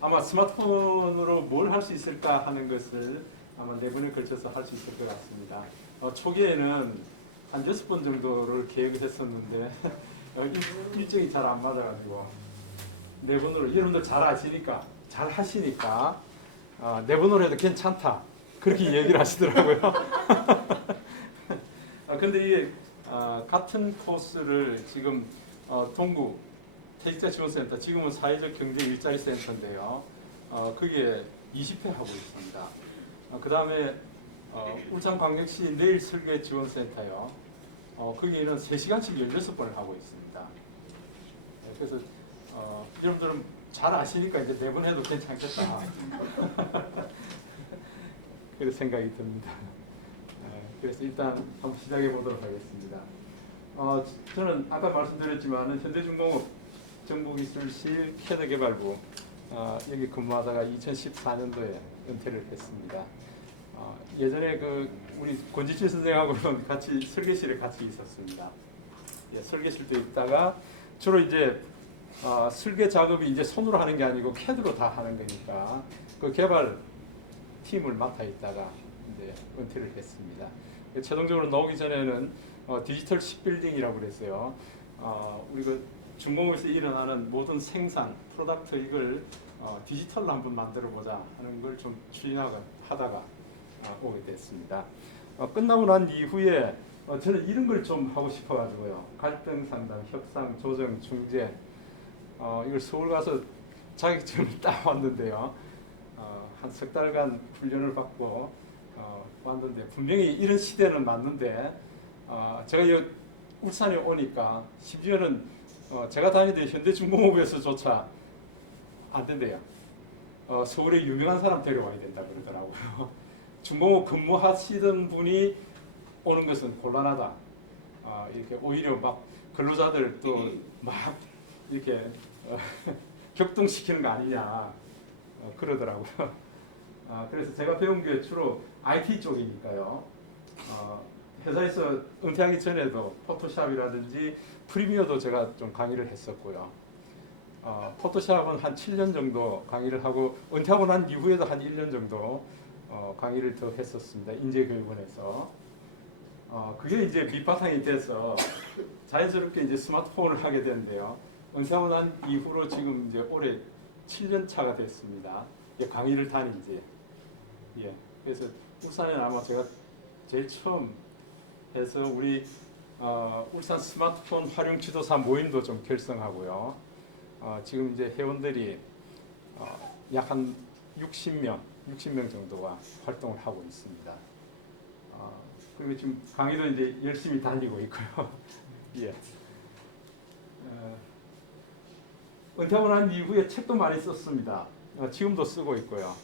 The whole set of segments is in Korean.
아마 스마트폰으로 뭘 할 수 있을까 하는 것을 아마 4번에 걸쳐서 할 수 있을 것 같습니다. 초기에는 한 6번 정도를 계획을 했었는데 일정이 잘 안 맞아가지고 4번으로, 여러분들 잘 아시니까, 잘 하시니까 4번으로 해도 괜찮다, 그렇게 얘기를 하시더라고요. 근데 이게 같은 코스를 지금 동구 퇴직자 지원센터, 지금은 사회적 경제 일자리 센터인데요. 거기에 20회 하고 있습니다. 그 다음에 울산광역시 내일 설계 지원센터요. 거기는 3시간씩 16번을 하고 있습니다. 그래서 여러분들은 잘 아시니까 이제 4번 해도 괜찮겠다. 그런 생각이 듭니다. 그래서 일단 한번 시작해 보도록 하겠습니다. 저는 아까 말씀드렸지만 현대중공업 정보기술실 캐드개발부 여기 근무하다가 2014년도에 은퇴를 했습니다. 예전에 우리 권지칠 선생하고는 같이 설계실에 같이 있었습니다. 예, 설계실도 있다가 주로 이제 설계 작업이 이제 손으로 하는 게 아니고 캐드로 다 하는 거니까 그 개발 팀을 맡아 있다가 이제 은퇴를 했습니다. 최종적으로 나오기 전에는 디지털 십빌딩이라고 그랬어요. 우리 중공업에서 일어나는 모든 생산, 프로덕트 이걸 디지털로 한번 만들어 보자 하는 걸 좀 추진하다가 오게 됐습니다. 끝나고 난 이후에 저는 이런 걸 좀 하고 싶어 가지고요. 갈등 상담, 협상, 조정, 중재 이걸 서울 가서 자격증을 따왔는데요. 한 석 달간 훈련을 받고 왔는데 분명히 이런 시대는 맞는데 제가 이 울산에 오니까 심지어는 제가 다니던 현대중공업에서조차 안 된대요. 서울에 유명한 사람 데려와야 된다 그러더라고요. 중공업 근무하시던 분이 오는 것은 곤란하다. 이렇게 오히려 막 근로자들 또 막 이렇게 격동시키는 거 아니냐 그러더라고요. 그래서 제가 배운 게 주로 IT 쪽이니까요. 회사에서 은퇴하기 전에도 포토샵이라든지 프리미어도 제가 좀 강의를 했었고요. 포토샵은 한 7년 정도 강의를 하고 은퇴하고 난 이후에도 한 1년 정도 강의를 더 했었습니다. 인재교육원에서. 그게 이제 밑바탕이 돼서 자연스럽게 이제 스마트폰을 하게 되는데요. 은퇴하고 난 이후로 지금 이제 올해 7년 차가 됐습니다. 강의를 다닌 지. 예. 그래서 울산에 아마 제가 제일 처음 해서 우리 울산 스마트폰 활용 지도사 모임도 좀 결성하고요. 지금 이제 회원들이 약 한 60명 정도가 활동을 하고 있습니다. 그리고 지금 강의도 이제 열심히 다니고 있고요. 예. 은퇴하고 난 이후에 책도 많이 썼습니다. 지금도 쓰고 있고요.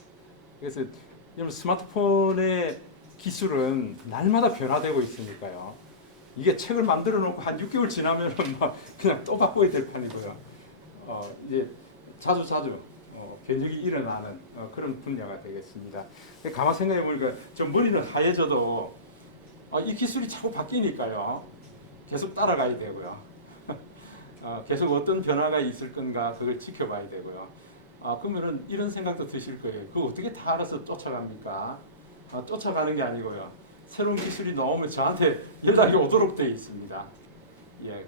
그래서 여러분 스마트폰의 기술은 날마다 변화되고 있으니까요. 이게 책을 만들어 놓고 한 6개월 지나면 막 그냥 또 바꿔야 될 판이고요. 이제 자주 변혁이 일어나는 그런 분야가 되겠습니다. 가만 생각해 보니까 저 머리는 하얘져도 이 기술이 자꾸 바뀌니까요. 계속 따라가야 되고요. 계속 어떤 변화가 있을 건가 그걸 지켜봐야 되고요. 그러면은 이런 생각도 드실 거예요. 그거 어떻게 다 알아서 쫓아갑니까? 쫓아가는 게 아니고요. 새로운 기술이 나오면 저한테 연락이 오도록 되어 있습니다. 예,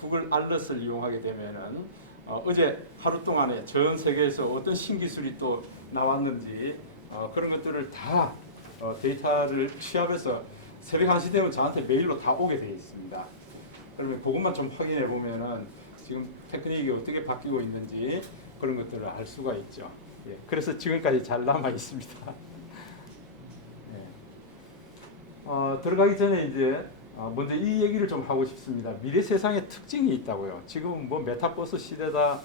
구글 알럿을 이용하게 되면은 어제 하루 동안에 전 세계에서 어떤 신기술이 또 나왔는지 그런 것들을 다 데이터를 취합해서 새벽 1시 되면 저한테 메일로 다 오게 되어 있습니다. 그러면 그것만 좀 확인해 보면은 지금 테크닉이 어떻게 바뀌고 있는지 그런 것들을 알 수가 있죠. 예, 그래서 지금까지 잘 남아 있습니다. 들어가기 전에 이제 먼저 이 얘기를 좀 하고 싶습니다. 미래 세상에 특징이 있다고요. 지금 뭐 메타버스 시대다,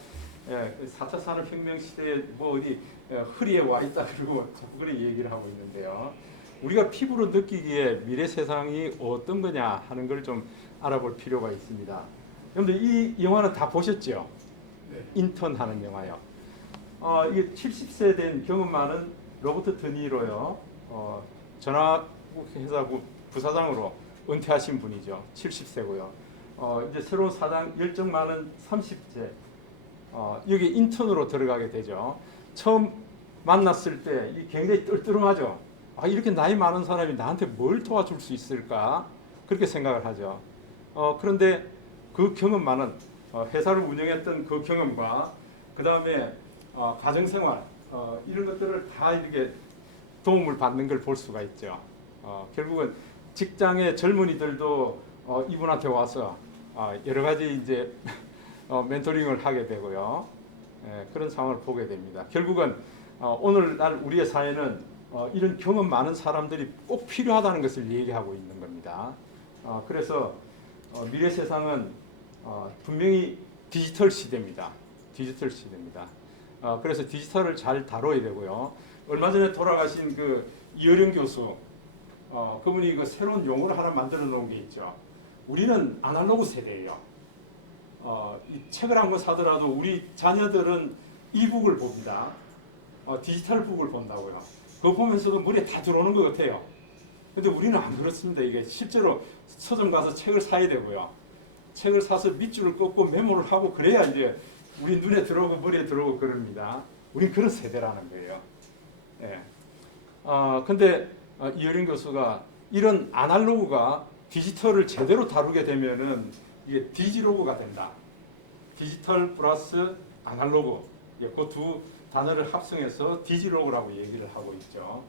4차 산업혁명 시대에 뭐 어디 흐리에 와 있다 그러고 자꾸 그런 얘기를 하고 있는데요. 우리가 피부로 느끼기에 미래 세상이 어떤 거냐 하는 걸 좀 알아볼 필요가 있습니다. 여러분들 이 영화는 다 보셨죠? 네. 인턴 하는 영화요. 이게 70세 된 경험 많은 로버트 드니로요. 전화회사 부사장으로 은퇴하신 분이죠. 70세고요. 이제 새로운 사장 열정 많은 30세 여기 인턴으로 들어가게 되죠. 처음 만났을 때 굉장히 뜰뜰하죠. 이렇게 나이 많은 사람이 나한테 뭘 도와줄 수 있을까? 그렇게 생각을 하죠. 그런데 그 경험 많은 회사를 운영했던 그 경험과 그 다음에 가정생활 이런 것들을 다 이렇게 도움을 받는 걸 볼 수가 있죠. 결국은 직장의 젊은이들도 이분한테 와서 여러 가지 이제 멘토링을 하게 되고요. 그런 상황을 보게 됩니다. 결국은 오늘날 우리의 사회는 이런 경험 많은 사람들이 꼭 필요하다는 것을 얘기하고 있는 겁니다. 그래서 미래 세상은 분명히 디지털 시대입니다. 디지털 시대입니다. 그래서 디지털을 잘 다뤄야 되고요. 얼마 전에 돌아가신 그 이어령 교수, 그분이 그 새로운 용어를 하나 만들어 놓은 게 있죠. 우리는 아날로그 세대예요. 이 책을 한 권 사더라도 우리 자녀들은 이북을 봅니다. 디지털 북을 본다고요. 그거 보면서도 머리에 다 들어오는 것 같아요. 근데 우리는 안 그렇습니다. 이게 실제로 서점 가서 책을 사야 되고요. 책을 사서 밑줄을 긋고 메모를 하고 그래야 이제 우리 눈에 들어오고 머리에 들어오고 그럽니다. 우린 그런 세대라는 거예요. 예. 근데 이어린 교수가 이런 아날로그가 디지털을 제대로 다루게 되면은 이게 디지로그가 된다. 디지털 플러스 아날로그. 그 두 단어를 합성해서 디지로그라고 얘기를 하고 있죠.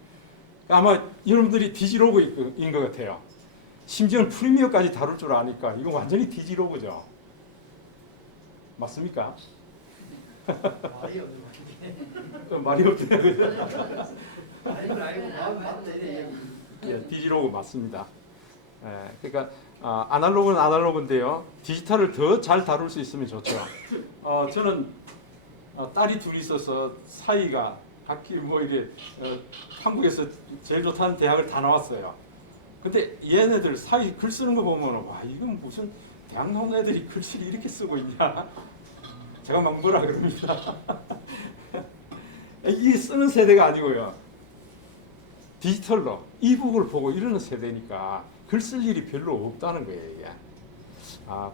아마 여러분들이 디지로그인 것 같아요. 심지어는 프리미어까지 다룰 줄 아니까 이거 완전히 디지로그죠. 맞습니까? 말이 없네. 말이 없네. 알고 마음이 맞다 이래. 예, 디지로그 맞습니다. 그러니까 아날로그는 아날로그인데요. 디지털을 더 잘 다룰 수 있으면 좋죠. 저는 딸이 둘이 있어서 사이가 각기 뭐 이게 한국에서 제일 좋다는 대학을 다 나왔어요. 근데 얘네들 사이 글 쓰는 거 보면 와 이건 무슨 대학 나온 애들이 글씨를 이렇게 쓰고 있냐? 제가 막 뭐라 그럽니다. 이게 쓰는 세대가 아니고요. 디지털로 이북을 보고 이러는 세대니까 글 쓸 일이 별로 없다는 거예요. 이게.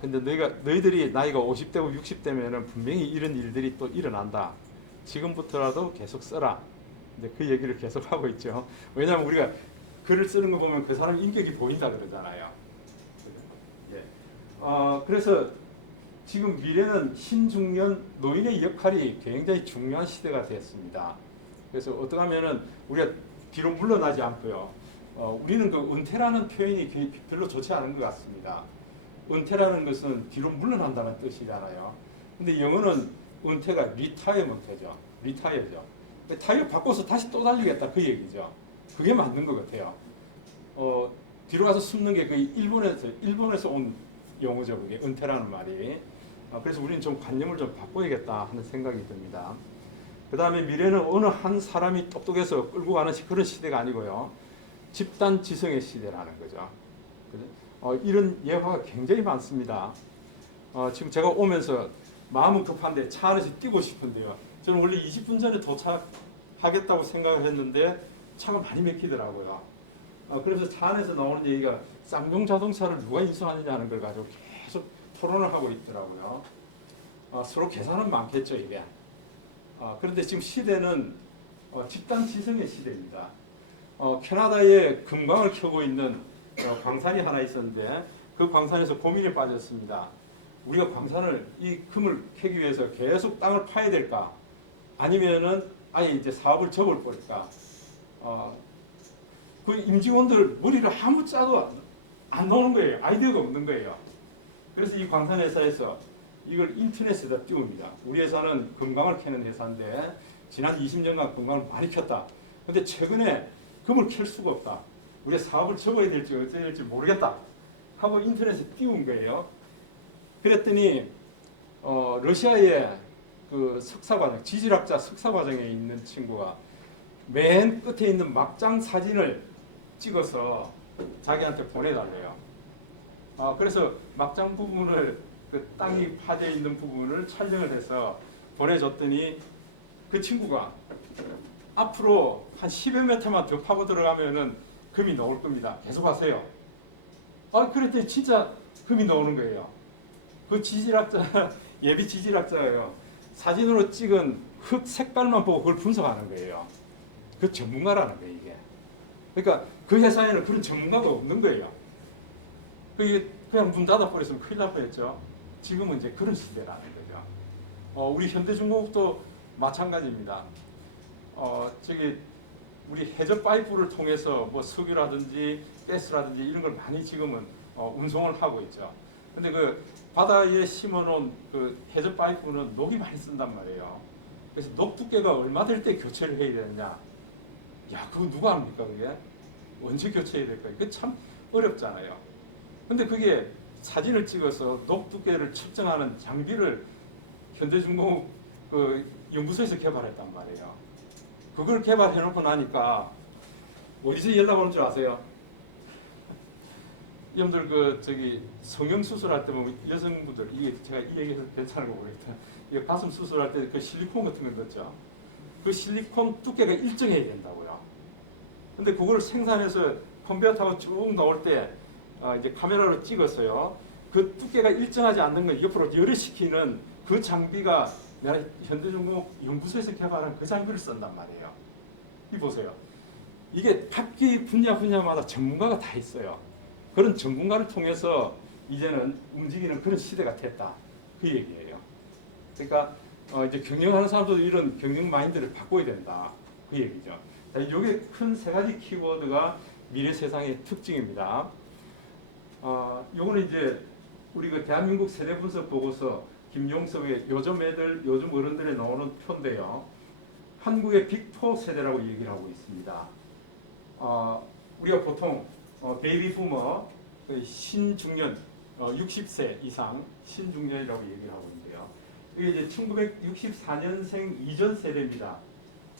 근데 너희들이 나이가 50대고 60대면은 분명히 이런 일들이 또 일어난다. 지금부터라도 계속 써라. 이제 그 얘기를 계속 하고 있죠. 왜냐하면 우리가 글을 쓰는 거 보면 그 사람 인격이 보인다 그러잖아요. 예. 그래서 지금 미래는 신중년 노인의 역할이 굉장히 중요한 시대가 됐습니다. 그래서 어떻게 하면은 우리가 뒤로 물러나지 않고요. 우리는 그 은퇴라는 표현이 별로 좋지 않은 것 같습니다. 은퇴라는 것은 뒤로 물러난다는 뜻이잖아요. 근데 영어는 은퇴가 리타이어먼트죠. 리타이어죠. 타이어 바꿔서 다시 또 달리겠다 그 얘기죠. 그게 맞는 것 같아요. 뒤로 가서 숨는 게 그 일본에서 온 용어죠. 그게 은퇴라는 말이. 그래서 우리는 좀 관념을 좀 바꿔야겠다 하는 생각이 듭니다. 그 다음에 미래는 어느 한 사람이 똑똑해서 끌고 가는 그런 시대가 아니고요. 집단 지성의 시대라는 거죠. 이런 예화가 굉장히 많습니다. 지금 제가 오면서 마음은 급한데 차 안에서 뛰고 싶은데요. 저는 원래 20분 전에 도착하겠다고 생각을 했는데 차가 많이 막히더라고요. 그래서 차 안에서 나오는 얘기가 쌍용 자동차를 누가 인수하느냐는 걸 가지고 계속 토론을 하고 있더라고요. 서로 계산은 많겠죠, 이게. 그런데 지금 시대는 집단 지성의 시대입니다. 캐나다에 금광을 켜고 있는 광산이 하나 있었는데 그 광산에서 고민에 빠졌습니다. 우리가 광산을 이 금을 캐기 위해서 계속 땅을 파야 될까? 아니면은 아예 이제 사업을 접어버릴까? 그 임직원들 머리를 아무 짜도 안 나오는 거예요. 아이디어가 없는 거예요. 그래서 이 광산 회사에서 이걸 인터넷에다 띄웁니다. 우리 회사는 금광을 캐는 회사인데 지난 20년간 금광을 많이 켰다. 근데 최근에 금을 캘 수가 없다. 우리가 사업을 접어야 될지 어떻게 될지 모르겠다 하고 인터넷에 띄운 거예요. 그랬더니 러시아의 그 석사과정, 지질학자 석사과정에 있는 친구가 맨 끝에 있는 막장 사진을 찍어서 자기한테 보내달래요. 그래서 막장 부분을 그 땅이 파져 있는 부분을 촬영을 해서 보내줬더니 그 친구가 앞으로 한 10여 m만 더 파고 들어가면은 금이 나올 겁니다. 계속 하세요. 그랬더니 진짜 금이 나오는 거예요. 그 지질학자, 예비 지질학자예요. 사진으로 찍은 흙 색깔만 보고 그걸 분석하는 거예요. 그 전문가라는 거예요, 이게. 그러니까 그 회사에는 그런 전문가가 없는 거예요. 그게 그냥 문 닫아버렸으면 큰일 날 뻔했죠. 지금은 이제 그런 시대라는 거죠. 우리 현대중공업도 마찬가지입니다. 저기 우리 해저 파이프를 통해서 뭐 석유라든지 가스라든지 이런 걸 많이 지금은 운송을 하고 있죠. 근데 그 바다에 심어놓은 그 해저 파이프는 녹이 많이 쓴단 말이에요. 그래서 녹 두께가 얼마 될 때 교체를 해야 되느냐? 야, 그거 누가 합니까, 그게? 언제 교체해야 될까요? 그게 참 어렵잖아요. 근데 그게 사진을 찍어서 녹 두께를 측정하는 장비를 현대중공업 그 연구소에서 개발했단 말이에요. 그걸 개발해놓고 나니까 어디서 연락 오는 줄 아세요? 여러분들 그 저기 성형 수술할 때 보면 여성분들 이게 제가 이 얘기해서 괜찮은 거 모르겠다. 이게 가슴 수술할 때 그 실리콘 같은 거 넣었죠. 그 실리콘 두께가 일정해야 된다고요. 근데 그걸 생산해서 컨베이어 타고 쭉 나올 때 이제 카메라로 찍었어요. 그 두께가 일정하지 않는 걸 옆으로 열애시키는 그 장비가 내가 현대중공업 연구소에서 개발한 그 장비를 쓴단 말이에요. 이 보세요. 이게 각기 분야마다 전문가가 다 있어요. 그런 전문가를 통해서 이제는 움직이는 그런 시대가 됐다. 그 얘기예요. 그러니까 이제 경영하는 사람들도 이런 경영 마인드를 바꿔야 된다. 그 얘기죠. 이게 큰 세 가지 키워드가 미래 세상의 특징입니다. 요거는 이제 우리 그 대한민국 세대 분석 보고서 김용섭의 요즘 어른들에 나오는 표인데요. 한국의 빅4 세대라고 얘기를 하고 있습니다. 우리가 보통 베이비 부머, 신중년, 60세 이상 신중년이라고 얘기를 하고 있는데요. 이게 이제 1964년생 이전 세대입니다.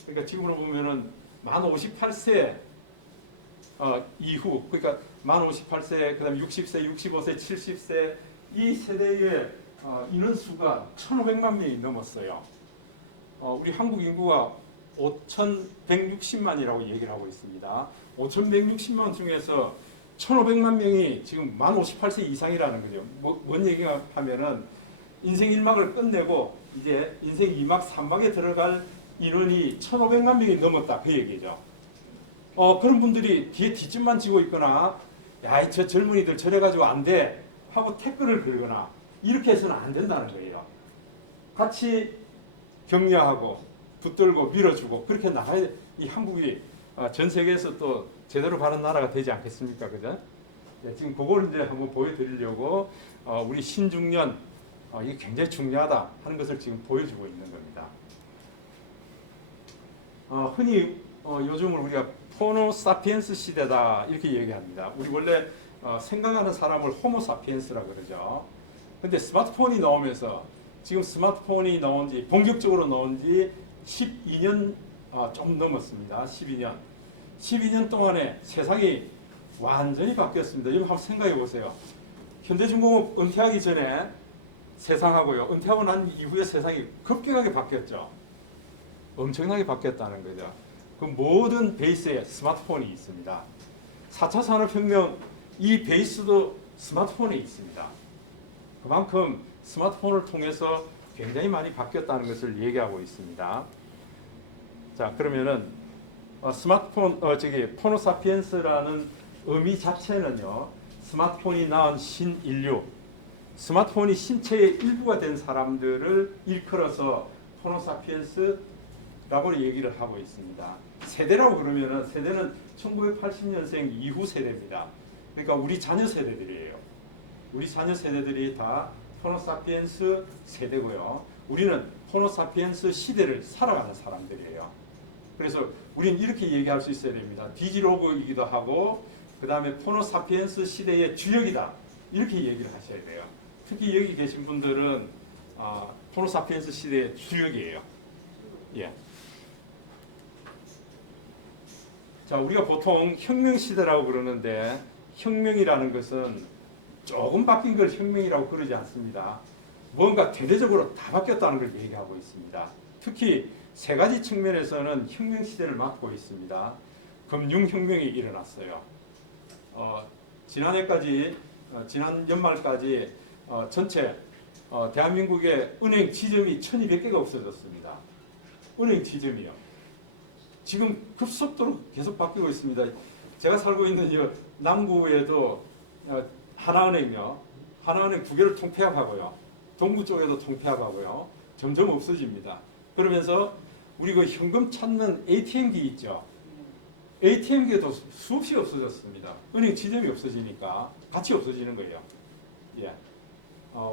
그러니까 지금으로 보면은 만 58세 이후, 그러니까 만 58세, 그다음 60세, 65세, 70세 이 세대의 인원수가 1,500만 명이 넘었어요. 우리 한국 인구가 5,160만이라고 얘기를 하고 있습니다. 5,160만 중에서 1,500만 명이 지금 만 58세 이상이라는 거죠. 뭔 얘기가 하면은 인생 1막을 끝내고 이제 인생 2막, 3막에 들어갈 인원이 1,500만 명이 넘었다. 그 얘기죠. 그런 분들이 뒤에 뒷짐만 지고 있거나 야, 저 젊은이들 저래가지고 안 돼 하고 태클을 걸거나 이렇게 해서는 안 된다는 거예요. 같이 격려하고 붙들고 밀어주고 그렇게 나가야 이 한국이 전 세계에서 또 제대로 가는 나라가 되지 않겠습니까? 그죠? 네, 지금 그걸 이제 한번 보여드리려고 우리 신중년 이게 굉장히 중요하다 하는 것을 지금 보여주고 있는 겁니다. 흔히 요즘을 우리가 호모 사피엔스 시대다 이렇게 얘기합니다. 우리 원래 생각하는 사람을 호모 사피엔스라고 그러죠. 근데 스마트폰이 나오면서 지금 스마트폰이 나온 지 본격적으로 나온 지 12년 좀 넘었습니다. 12년 동안에 세상이 완전히 바뀌었습니다. 여러분 한번 생각해 보세요. 현대중공업 은퇴하기 전에 세상하고요. 은퇴하고 난 이후에 세상이 급격하게 바뀌었죠. 엄청나게 바뀌었다는 거죠. 그 모든 베이스에 스마트폰이 있습니다. 4차 산업혁명 이 베이스도 스마트폰에 있습니다. 그만큼 스마트폰을 통해서 굉장히 많이 바뀌었다는 것을 얘기하고 있습니다. 자, 그러면은 스마트폰 포노사피엔스라는 의미 자체는요. 스마트폰이 낳은 신인류, 스마트폰이 신체의 일부가 된 사람들을 일컬어서 포노사피엔스라고 얘기를 하고 있습니다. 세대라고 그러면은 세대는 1980년생 이후 세대입니다. 그러니까 우리 자녀 세대들이에요. 우리 자녀 세대들이 다 호모사피엔스 세대고요. 우리는 호모사피엔스 시대를 살아가는 사람들이에요. 그래서 우리는 이렇게 얘기할 수 있어야 됩니다. 디지로그이기도 하고 그 다음에 호모사피엔스 시대의 주역이다. 이렇게 얘기를 하셔야 돼요. 특히 여기 계신 분들은 호모사피엔스 시대의 주역이에요. 예. 자, 우리가 보통 혁명 시대라고 그러는데 혁명이라는 것은 조금 바뀐 걸 혁명이라고 그러지 않습니다. 뭔가 대대적으로 다 바뀌었다는 걸 얘기하고 있습니다. 특히 세 가지 측면에서는 혁명 시대를 맞고 있습니다. 금융혁명이 일어났어요. 지난해까지 지난 연말까지 전체 대한민국의 은행 지점이 1200개가 없어졌습니다. 은행 지점이요. 지금 급속도로 계속 바뀌고 있습니다. 제가 살고 있는 이 남구에도 하나은행요. 하나은행 2개를 통폐합하고요. 동구 쪽에도 통폐합하고요. 점점 없어집니다. 그러면서 우리 그 현금 찾는 ATM기 있죠. ATM기도 수없이 없어졌습니다. 은행 지점이 없어지니까 같이 없어지는 거예요. 예.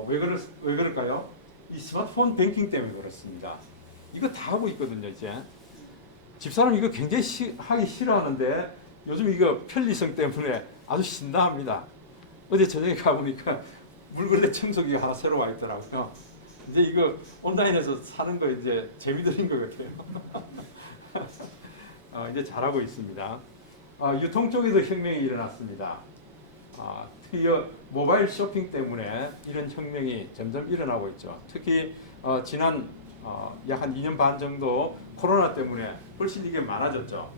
왜 그럴까요? 이 스마트폰 뱅킹 때문에 그렇습니다. 이거 다 하고 있거든요, 이제. 집사람 이거 굉장히 하기 싫어하는데 요즘 이거 편리성 때문에 아주 신나합니다. 어제 저녁에 가보니까 물걸레 청소기가 하나 새로 와 있더라고요. 이제 이거 온라인에서 사는 거 이제 재미들인 것 같아요. 이제 잘하고 있습니다. 유통 쪽에도 혁명이 일어났습니다. 특히 모바일 쇼핑 때문에 이런 혁명이 점점 일어나고 있죠. 특히 지난 약 한 2년 반 정도 코로나 때문에 훨씬 이게 많아졌죠.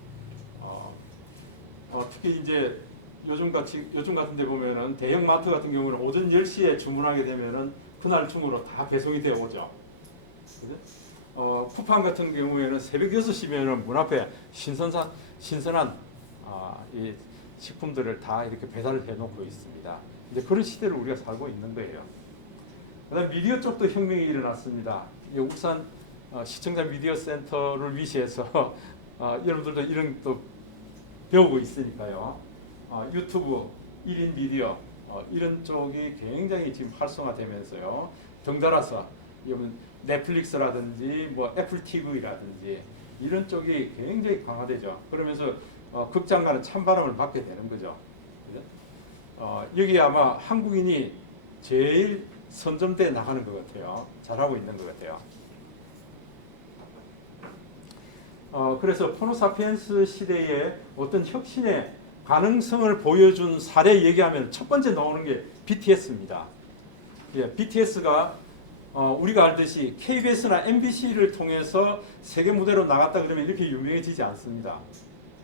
특히 이제 요즘 같은 데 보면은 대형 마트 같은 경우는 오전 10시에 주문하게 되면은 그날 중으로 다 배송이 되어 오죠. 쿠팡 같은 경우에는 새벽 6시면은 문 앞에 신선한 이 식품들을 다 이렇게 배달을 해 놓고 있습니다. 이제 그런 시대를 우리가 살고 있는 거예요. 그다음 미디어 쪽도 혁명이 일어났습니다. 울산 시청자 미디어 센터를 위시해서 여러분들도 이런 또 배우고 있으니까요. 유튜브 1인 미디어 이런 쪽이 굉장히 지금 활성화되면서요. 덩달아서 넷플릭스라든지 뭐 애플 TV라든지 이런 쪽이 굉장히 강화되죠. 그러면서 극장가는 찬바람을 맞게 되는 거죠. 여기 아마 한국인이 제일 선점돼 나가는 것 같아요. 잘하고 있는 것 같아요. 그래서 호모사피엔스 시대의 어떤 혁신의 가능성을 보여준 사례 얘기하면 첫 번째 나오는 게 BTS입니다. 예, BTS가 우리가 알듯이 KBS나 MBC를 통해서 세계 무대로 나갔다 그러면 이렇게 유명해지지 않습니다.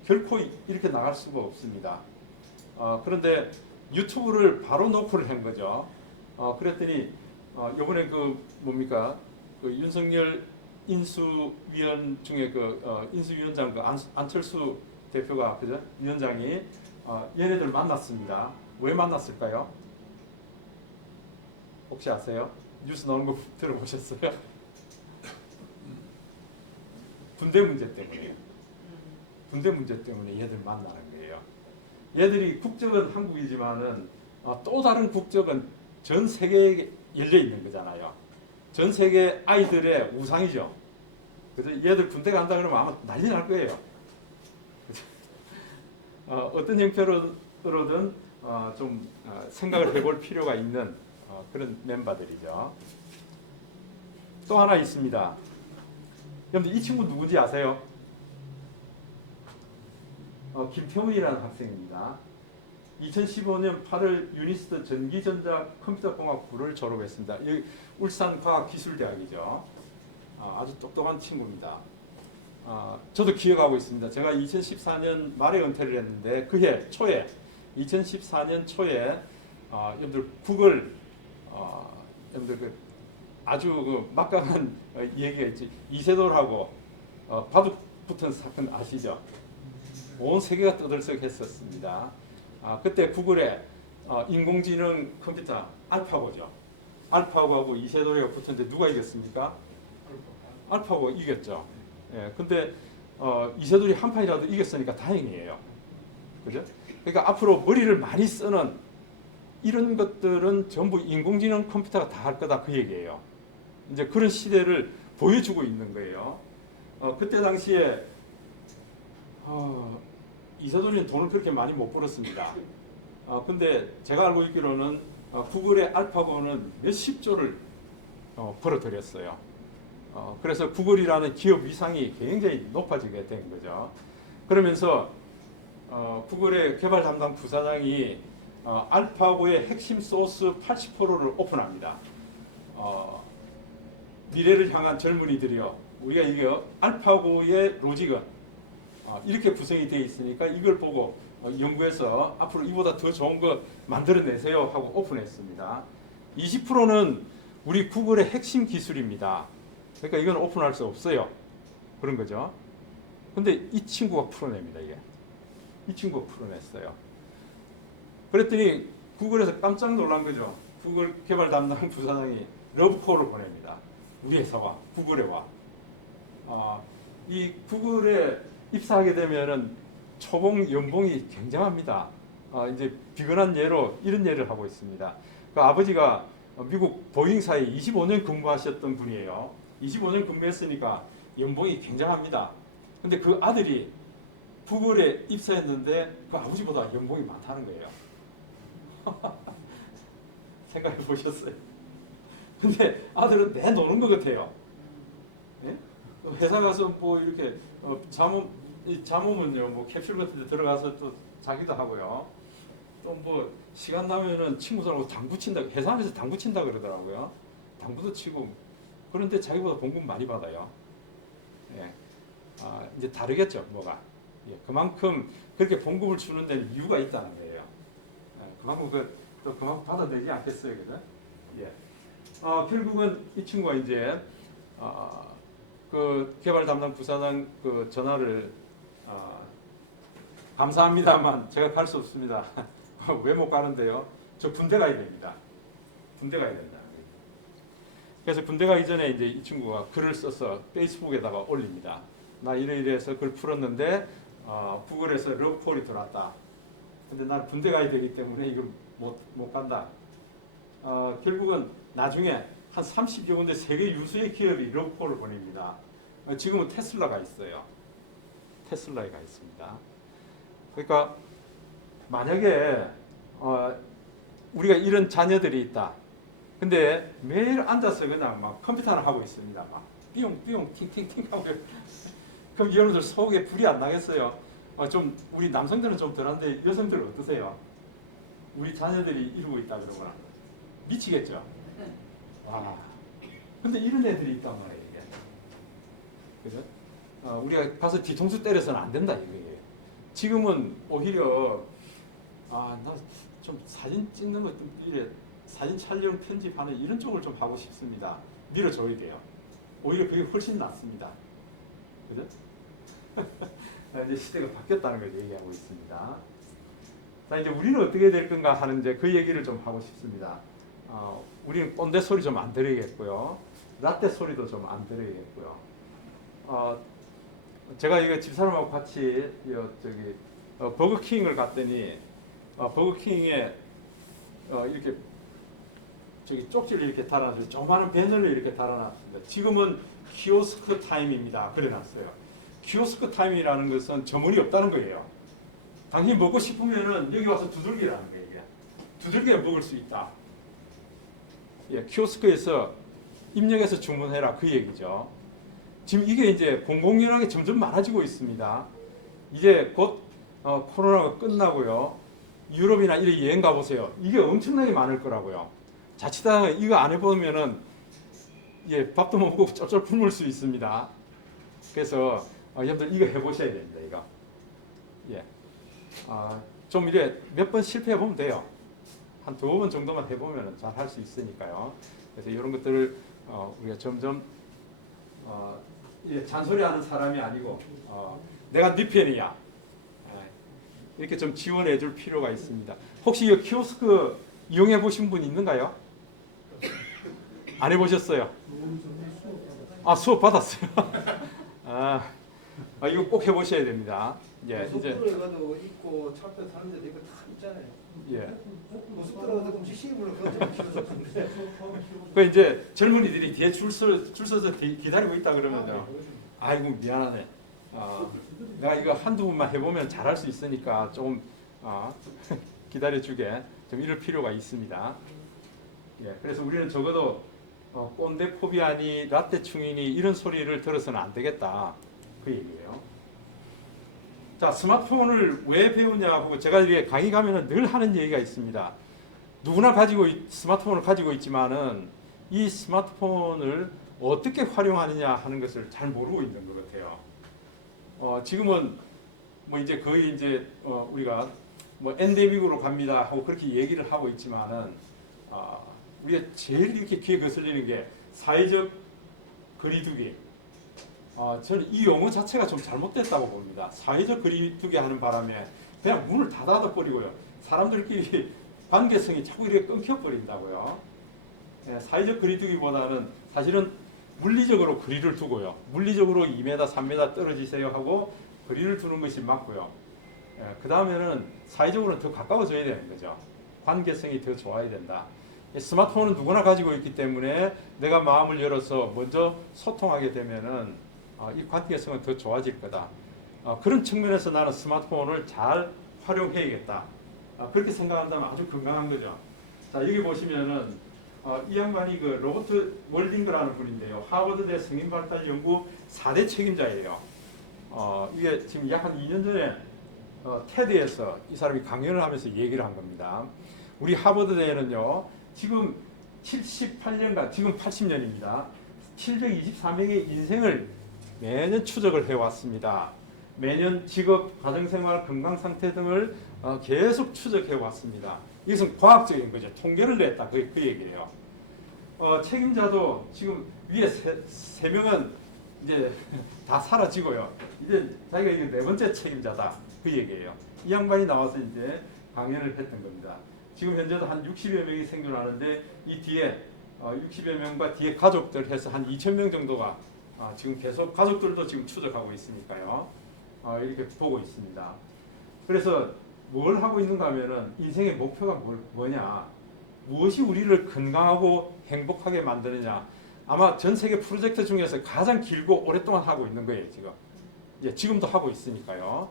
결코 이렇게 나갈 수가 없습니다. 그런데 유튜브를 바로 노크를 한 거죠. 그랬더니 이번에 그 윤석열 인수위원 중에 인수위원장 안철수 대표가 그죠? 위원장이 얘네들 만났습니다. 왜 만났을까요? 혹시 아세요? 뉴스 나오는 거 들어보셨어요? 군대 문제 때문에요. 군대 문제 때문에 얘들 만나는 거예요. 얘들이 국적은 한국이지만은 또 다른 국적은 전 세계에 열려 있는 거잖아요. 전 세계 아이들의 우상이죠. 그래서 얘들 군대 간다 그러면 아마 난리 날 거예요. 어떤 형태로든 좀 생각을 해볼 필요가 있는 그런 멤버들이죠. 또 하나 있습니다. 여러분들 이 친구 누군지 아세요? 김태훈이라는 학생입니다. 2015년 8월 유니스트 전기전자 컴퓨터공학부를 졸업했습니다. 여기 울산과학기술대학이죠. 아주 똑똑한 친구입니다. 저도 기억하고 있습니다. 제가 2014년 말에 은퇴를 했는데 그해 초에 2014년 초에 여러분들 구글 여러분들 아주 막강한 얘기가 있지. 이세돌하고 바둑 붙은 사건 아시죠? 온 세계가 떠들썩했었습니다. 그때 구글에 인공지능 컴퓨터 알파고죠. 알파고하고 이세돌이가 붙었는데 누가 이겼습니까? 알파고가 이겼죠. 예, 근데 이세돌이 한 판이라도 이겼으니까 다행이에요. 그죠? 그러니까 앞으로 머리를 많이 쓰는 이런 것들은 전부 인공지능 컴퓨터가 다 할 거다 그 얘기예요. 이제 그런 시대를 보여주고 있는 거예요. 그때 당시에 이세돌이는 돈을 그렇게 많이 못 벌었습니다. 근데 제가 알고 있기로는 구글의 알파고는 몇십조를 벌어들였어요. 그래서 구글이라는 기업 위상이 굉장히 높아지게 된 거죠. 그러면서 구글의 개발 담당 부사장이 알파고의 핵심 소스 80%를 오픈합니다. 미래를 향한 젊은이들이요. 우리가 이게 알파고의 로직은 이렇게 구성이 되어 있으니까 이걸 보고 연구해서 앞으로 이보다 더 좋은 거 만들어내세요 하고 오픈했습니다. 20%는 우리 구글의 핵심 기술입니다. 그러니까 이건 오픈할 수 없어요. 그런 거죠. 근데 이 친구가 풀어냅니다. 이게. 이 친구가 풀어냈어요. 그랬더니 구글에서 깜짝 놀란 거죠. 구글 개발 담당 부사장이 러브콜을 보냅니다. 우리 회사와 구글에 와. 이 구글에 입사하게 되면은 초봉 연봉이 굉장합니다. 이제 비근한 예로 이런 예를 하고 있습니다. 그 아버지가 미국 보잉사에 25년 근무하셨던 분이에요. 25년 근무했으니까 연봉이 굉장합니다. 근데 그 아들이 구글에 입사했는데 그 아버지보다 연봉이 많다는 거예요. 생각해 보셨어요? 근데 아들은 내노는 것 같아요. 예? 회사 가서 뭐 이렇게 잠오면요 뭐 캡슐 같은 데 들어가서 또 자기도 하고요. 또 뭐 시간 나면은 친구들하고 당구 친다, 회사 안에서 당구 친다 그러더라고요. 당구도 치고. 그런데 자기보다 공급 많이 받아요. 예. 이제 다르겠죠, 뭐가. 예. 그만큼 그렇게 봉급을 주는 데는 이유가 있다는 거예요. 예. 그만큼 또 그만큼 받아들이지 않겠어요, 그죠? 예. 결국은 이 친구가 이제 그 개발 담당 부사장 그 전화를 감사합니다만 제가 갈 수 없습니다. 왜 못 가는데요? 저 군대 가야 됩니다. 군대 가야 된다. 그래서 군대 가기 전에 이제 이 친구가 글을 써서 페이스북에다가 올립니다. 나 이래서 글 풀었는데 구글에서 러브콜이 들어왔다. 근데 난 군대 가야 되기 때문에 이거 못 간다. 결국은 나중에 한 30여 군데 세계 유수의 기업이 러브콜을 보냅니다. 지금은 테슬라가 있어요. 테슬라에 가 있습니다. 그러니까 만약에 우리가 이런 자녀들이 있다. 근데 매일 앉아서 그냥 막 컴퓨터를 하고 있습니다. 막 삐용삐용 팅팅팅 하고. 그럼 여러분들 속에 불이 안 나겠어요? 좀 우리 남성들은 좀 덜한데 여성들은 어떠세요? 우리 자녀들이 이루고 있다 그러거나 미치겠죠? 와. 근데 이런 애들이 있단 말이에요. 이게. 그죠? 우리가 가서 뒤통수 때려서는 안 된다 이거예요. 지금은 오히려 나 좀 사진 찍는 것 좀 이래 사진 촬영 편집하는 이런 쪽을 좀 하고 싶습니다. 밀어줘야 돼요. 오히려 그게 훨씬 낫습니다. 그죠? 이제 시대가 바뀌었다는 걸 얘기하고 있습니다. 자, 이제 우리는 어떻게 될 건가 하는 이제 그 얘기를 좀 하고 싶습니다. 우리는 꼰대 소리 좀 안 들어야겠고요. 라떼 소리도 좀 안 들어야겠고요. 제가 이거 집사람하고 같이 버거킹을 갔더니 버거킹에 이렇게 쪽지를 이렇게 달아놨어요. 조그마한 배너를 이렇게 달아놨습니다. 지금은 키오스크 타임입니다. 그래놨어요. 키오스크 타임이라는 것은 점원이 없다는 거예요. 당신이 먹고 싶으면은 여기 와서 두들기라는 거예요. 두들겨 먹을 수 있다. 예, 키오스크에서 입력해서 주문해라 그 얘기죠. 지금 이게 이제 공공연하게 점점 많아지고 있습니다. 이제 곧 코로나가 끝나고요. 유럽이나 이런 여행 가보세요. 이게 엄청나게 많을 거라고요. 자칫하다가 이거 안 해보면은 밥도 못 먹고 쩔쩔 굶을 수 있습니다. 그래서 여러분들 이거 해보셔야 됩니다. 이거. 예. 좀 이래 몇 번 실패해 보면 돼요. 한 2번 정도만 해보면 잘 할 수 있으니까요. 그래서 이런 것들을 우리가 점점 잔소리하는 사람이 아니고 내가 네 편이야. 이렇게 좀 지원해 줄 필요가 있습니다. 혹시 이 키오스크 이용해 보신 분 있는가요? 안 해보셨어요? 수업 받았어요. 이거 꼭 해보셔야 됩니다. 예, 이제 고속도로에 가도 있고 차표 타는 데도 이거 다 있잖아요. 예. 고속도로 가도 시식물을 그것도 키워줬는데. 그 이제 젊은이들이 뒤에 줄 서서 기다리고 있다 그러면요. 아이고 미안하네. 내가 이거 한두 번만 해보면 잘할 수 있으니까 좀 기다려주게 좀 이럴 필요가 있습니다. 예, 그래서 우리는 적어도 꼰대 포비아니 라떼 충이니 이런 소리를 들어서는 안 되겠다 그 얘기예요. 자, 스마트폰을 왜 배우냐고 제가 이게 강의 가면은 늘 하는 얘기가 있습니다. 누구나 스마트폰을 가지고 있지만은 이 스마트폰을 어떻게 활용하느냐 하는 것을 잘 모르고 있는 것 같아요. 지금은 뭐 이제 거의 이제 우리가 뭐 엔데믹으로 갑니다 하고 그렇게 얘기를 하고 있지만은 우리가 제일 이렇게 귀에 거슬리는 게 사회적 거리두기. 저는 이 용어 자체가 좀 잘못됐다고 봅니다. 사회적 거리두기 하는 바람에 그냥 문을 다 닫아버리고요. 사람들끼리 관계성이 자꾸 이렇게 끊겨버린다고요. 사회적 거리두기보다는 사실은 물리적으로 거리를 두고요. 물리적으로 2m, 3m 떨어지세요 하고 거리를 두는 것이 맞고요. 그 다음에는 사회적으로는 더 가까워져야 되는 거죠. 관계성이 더 좋아야 된다. 스마트폰은 누구나 가지고 있기 때문에 내가 마음을 열어서 먼저 소통하게 되면은 이 관계성은 더 좋아질 거다. 그런 측면에서 나는 스마트폰을 잘 활용해야겠다. 그렇게 생각한다면 아주 건강한 거죠. 자, 여기 보시면은 이 양반이 그 로버트 월딩거라는 분인데요. 하버드대 성인발달연구 4대 책임자예요. 이게 지금 약 한 2년 전에 테드에서 이 사람이 강연을 하면서 얘기를 한 겁니다. 우리 하버드대는요, 지금 78년간, 지금 80년입니다. 724명의 인생을 매년 추적을 해왔습니다. 매년 직업, 가정생활, 건강상태 등을 계속 추적해왔습니다. 이것은 과학적인 거죠. 통계를 냈다. 그 얘기예요. 책임자도 지금 위에 세 명은 이제 다 사라지고요. 이제 자기가 이게 네 번째 책임자다. 그 얘기예요. 이 양반이 나와서 이제 강연을 했던 겁니다. 지금 현재도 한 60여 명이 생존하는데 이 뒤에 60여 명과 뒤에 가족들 해서 한 2,000명 정도가 지금 계속 가족들도 지금 추적하고 있으니까요. 이렇게 보고 있습니다. 그래서 뭘 하고 있는가 하면은 인생의 목표가 뭐냐, 무엇이 우리를 건강하고 행복하게 만드느냐, 아마 전 세계 프로젝트 중에서 가장 길고 오랫동안 하고 있는 거예요. 지금도 하고 있으니까요.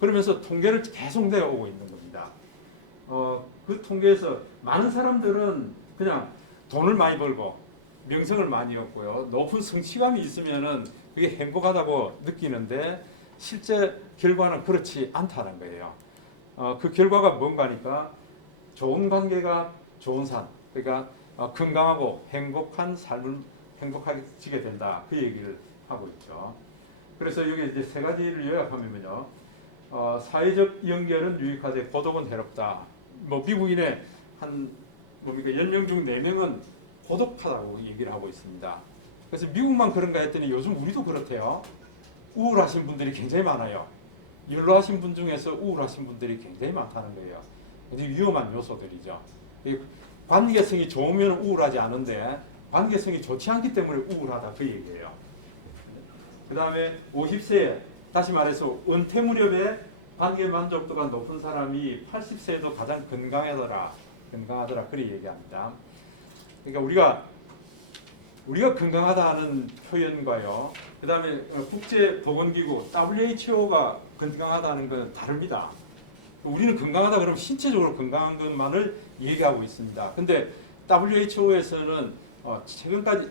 그러면서 통계를 계속 내어오고 있는 겁니다. 그 통계에서 많은 사람들은 그냥 돈을 많이 벌고 명성을 많이 얻고요, 높은 성취감이 있으면은 그게 행복하다고 느끼는데 실제 결과는 그렇지 않다는 거예요. 그 결과가 뭔가 하니까 좋은 관계가 좋은 삶, 그러니까 건강하고 행복한 삶을 행복해지게 된다. 그 얘기를 하고 있죠. 그래서 여기 이제 세 가지를 요약하면요. 사회적 연결은 유익하되 고독은 해롭다. 뭐 미국인의 한 뭡니까 10명 중 4명은 고독하다고 얘기를 하고 있습니다. 그래서 미국만 그런가 했더니 요즘 우리도 그렇대요. 우울하신 분들이 굉장히 많아요. 연로하신 분 중에서 우울하신 분들이 굉장히 많다는 거예요. 굉장히 위험한 요소들이죠. 관계성이 좋으면 우울하지 않은데 관계성이 좋지 않기 때문에 우울하다. 그 얘기예요. 그 다음에 50세, 다시 말해서 은퇴 무렵에 관계 만족도가 높은 사람이 80세에도 가장 건강하더라. 그리 얘기합니다. 그러니까 우리가 건강하다는 표현과요, 그 다음에 국제보건기구 WHO가 건강하다는 건 다릅니다. 우리는 건강하다 그러면 신체적으로 건강한 것만을 얘기하고 있습니다. 근데 WHO에서는 최근까지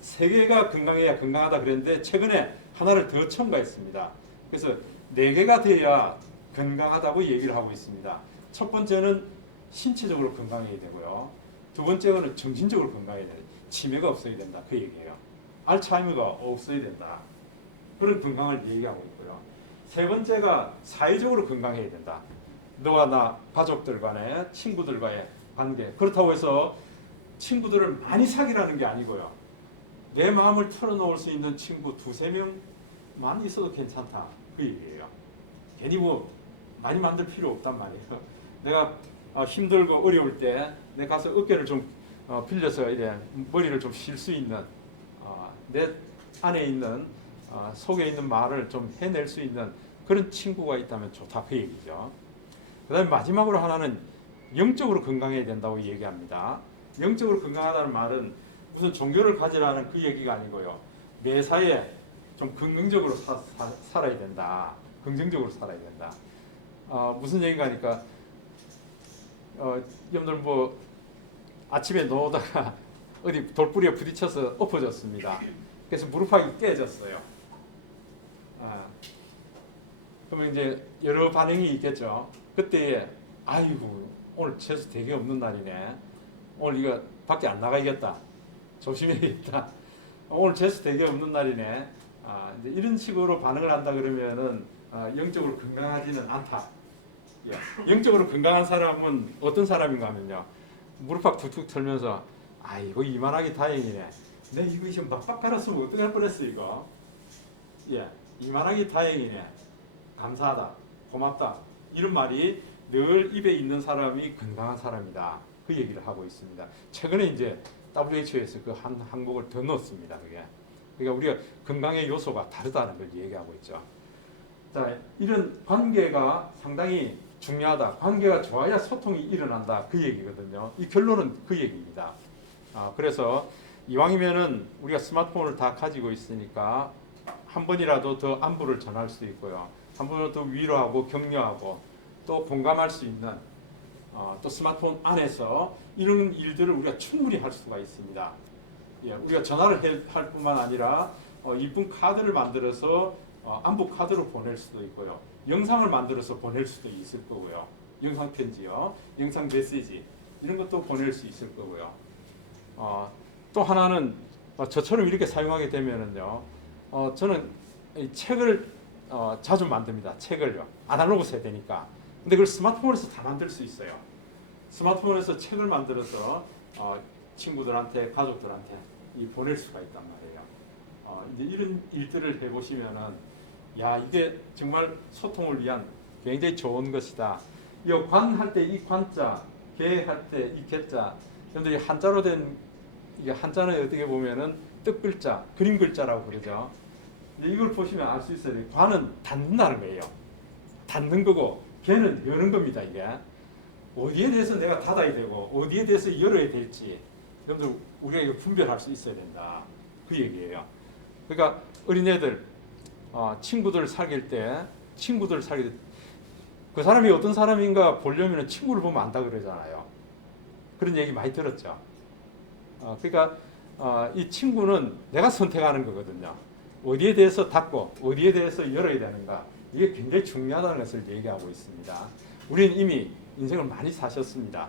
세계가 건강해야 건강하다 그랬는데 최근에 하나를 더 첨가했습니다. 그래서 4개가 돼야 건강하다고 얘기를 하고 있습니다. 첫 번째는 신체적으로 건강해야 되고요. 두 번째는 정신적으로 건강해야 돼요. 치매가 없어야 된다. 그 얘기예요. 알츠하이머가 없어야 된다. 그런 건강을 얘기하고 있고요. 세 번째가 사회적으로 건강해야 된다. 너와 나, 가족들 간의, 친구들과의 관계. 그렇다고 해서 친구들을 많이 사귀라는 게 아니고요. 내 마음을 털어놓을 수 있는 친구 2-3명만 있어도 괜찮다. 그 얘기예요. 괜히 뭐 많이 만들 필요 없단 말이에요. 내가 힘들고 어려울 때 내가 가서 어깨를 좀 빌려서 이래 머리를 좀 쉴 수 있는, 내 안에 있는 속에 있는 말을 좀 해낼 수 있는 그런 친구가 있다면 좋다. 그 얘기죠. 그 다음에 마지막으로 하나는 영적으로 건강해야 된다고 얘기합니다. 영적으로 건강하다는 말은 무슨 종교를 가지라는 그 얘기가 아니고요. 매사에 좀 긍정적으로 살아야 된다. 긍정적으로 살아야 된다. 무슨 얘기가 하니까 여러분들 뭐 아침에 노다가 어디 돌부리에 부딪혀서 엎어졌습니다. 그래서 무릎팍이 깨졌어요. 그러면 이제 여러 반응이 있겠죠. 그때 아이고 오늘 재수 되게 없는 날이네. 오늘 이거 밖에 안 나가야겠다. 조심해야겠다. 오늘 재수 되게 없는 날이네. 이제 이런 식으로 반응을 한다 그러면은 영적으로 건강하지는 않다. 예. 영적으로 건강한 사람은 어떤 사람인가 하면요. 무릎팍 툭툭 털면서 이거 이만하기 다행이네. 내 이거 이제 막박 갈았으면 어떻게 할 뻔했어 이거. 예, 이만하기 다행이네. 감사하다. 고맙다. 이런 말이 늘 입에 있는 사람이 건강한 사람이다. 그 얘기를 하고 있습니다. 최근에 이제 WHO에서 그 한 항목을 더 넣었습니다. 그게. 그러니까 우리가 건강의 요소가 다르다는 걸 얘기하고 있죠. 자, 이런 관계가 상당히 중요하다. 관계가 좋아야 소통이 일어난다. 그 얘기거든요. 이 결론은 그 얘기입니다. 그래서 이왕이면은 우리가 스마트폰을 다 가지고 있으니까 한 번이라도 더 안부를 전할 수 있고요. 한 번이라도 더 위로하고 격려하고 또 공감할 수 있는 또 스마트폰 안에서 이런 일들을 우리가 충분히 할 수가 있습니다. 예, 우리가 전화를 할 뿐만 아니라 이쁜 카드를 만들어서 안부 카드로 보낼 수도 있고요. 영상을 만들어서 보낼 수도 있을 거고요. 영상 편지요, 영상 메시지 이런 것도 보낼 수 있을 거고요. 또 하나는 저처럼 이렇게 사용하게 되면은요, 저는 이 책을 자주 만듭니다. 책을요. 아날로그 세대니까. 근데 그걸 스마트폰에서 다 만들 수 있어요. 스마트폰에서 책을 만들어서 친구들한테, 가족들한테 보낼 수가 있단 말이에요. 이제 이런 일들을 해보시면은, 야, 이게 정말 소통을 위한 굉장히 좋은 것이다. 이 관할 때 이 관자, 개할 때 이 개자, 여러분들이 한자로 된, 이게 한자는 어떻게 보면은 뜻글자, 그림 글자라고 그러죠. 이걸 보시면 알 수 있어요. 관은 닫는다는 거예요. 닫는 거고, 개는 여는 겁니다, 이게. 어디에 대해서 내가 닫아야 되고, 어디에 대해서 열어야 될지, 여러분들 우리가 이거 분별할 수 있어야 된다. 그 얘기예요. 그러니까 어린애들, 친구들 사귈 때, 그 사람이 어떤 사람인가 보려면 친구를 보면 안다 그러잖아요. 그런 얘기 많이 들었죠. 그러니까 이 친구는 내가 선택하는 거거든요. 어디에 대해서 닫고 어디에 대해서 열어야 되는가, 이게 굉장히 중요하다는 것을 얘기하고 있습니다. 우리는 이미 인생을 많이 사셨습니다.